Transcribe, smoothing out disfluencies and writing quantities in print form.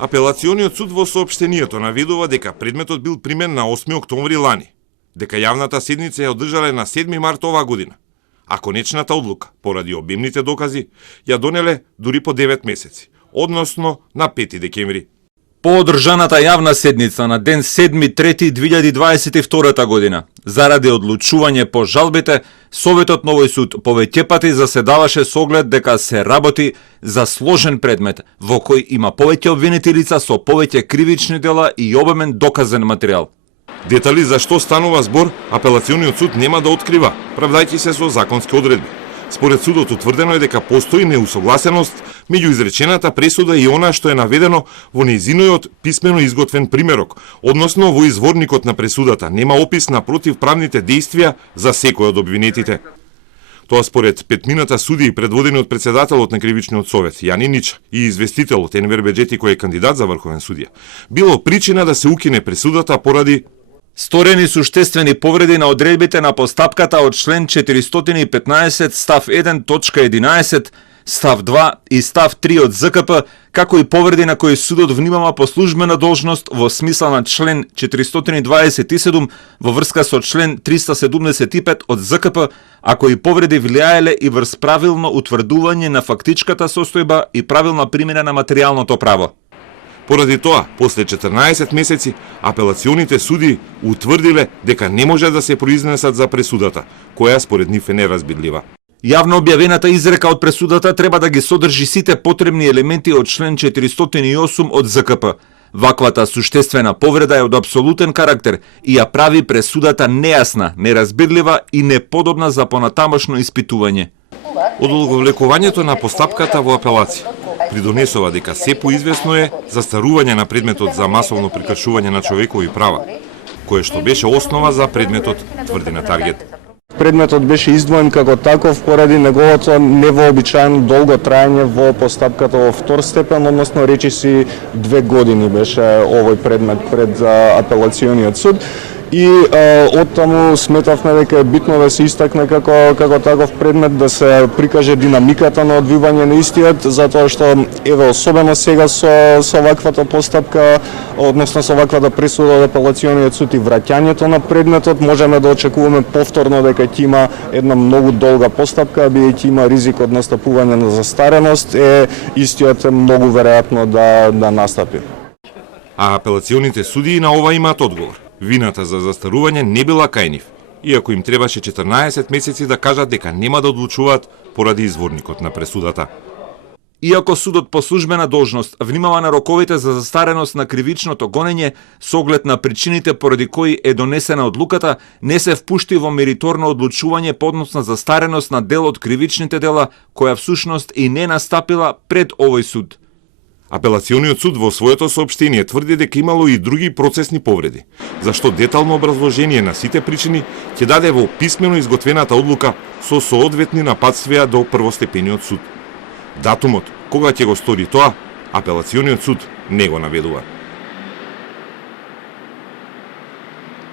Апелациониот суд во соопштението наведува дека предметот бил примен на 8 октомври лани, дека јавната седница ја одржале на 7 март оваа година, а конечната одлука, поради обемните докази, ја донеле дури по 9 месеци, односно на 5 декември. По одржаната јавна седница на ден 7.3.2022 година, заради одлучување по жалбите, Советот на овој суд повеќе пати заседаваше со оглед дека се работи за сложен предмет во кој има повеќе обвинети лица со повеќе кривични дела и обемен доказен материјал. Детали за што станува збор, апелациониот суд нема да открива, правдајќи се со законски одредби. Според судот утврдено е дека постои неусогласеност меѓу изречената пресуда и она што е наведено во нејзиниот писмено изготвен примерок, односно во изворникот на пресудата нема опис на противправните дејствија за секој од обвинетите. Тоа според петмината судии предводени од председателот на Кривичниот совет Јани Нича и известителот Енвер Беџети кој е кандидат за врховен судија, било причина да се укине пресудата поради сторени суштествени повреди на одредбите на постапката од член 415 став 1 точка 11, став 2 и став 3 од ЗКП, како и повреди на кои судот внимава по службена должност во смисла на член 427 во врска со член 375 од ЗКП, а кои повреди влијаеле и врз правилно утврдување на фактичката состојба и правилна примена на материјалното право. Поради тоа, после 14 месеци, апелационите суди утврдиле дека не може да се произнесат за пресудата, која според нив е неразбидлива. Јавно објавената изрека од пресудата треба да ги содржи сите потребни елементи од член 408 од ЗКП. Ваквата суштествена повреда е од апсолутен карактер и ја прави пресудата нејасна, неразбирлива и неподобна за понатамошно испитување. Одолговлекувањето на постапката во апелација придонесува дека се поизвестно е застарување на предметот за масовно прекршување на човекови права, кое што беше основа за предметот, тврди на Таргет. Предметот беше издвоен како таков поради неговото невообичаено долго траење во постапката во втор степен, односно речиси 2 години беше овој предмет пред апелациониот суд. И оттаму сметавме дека е битно да се истакне како таков предмет, да се прикаже динамиката на одвивање на истиот, затоа што еве особено сега со ваквата постапка, односно со ваквата пресуда од апелациониот суд и враќањето на предметот, можеме да очекуваме повторно дека ќе има една многу долга постапка, бидејќи има ризик од настапување на застареност, истиот е многу веројатно да настапи. А апелационите судии на ова имаат одговор. Вината за застарување не била кај нив, иако им требаше 14 месеци да кажат дека нема да одлучуваат поради изворникот на пресудата. Иако судот по службена должност внимава на роковите за застареност на кривичното гонење со оглед на причините поради кои е донесена одлуката, не се впушти во мериторно одлучување по однос на застареност на дел од кривичните дела, која всушност и не настапила пред овој суд. Апелациониот суд во своето соопштение тврди дека имало и други процесни повреди, зашто детално образложение на сите причини ќе даде во писмено изготвената одлука со соодветни напатствија до првостепениот суд. Датумот кога ќе го стори тоа, апелациониот суд не го наведува.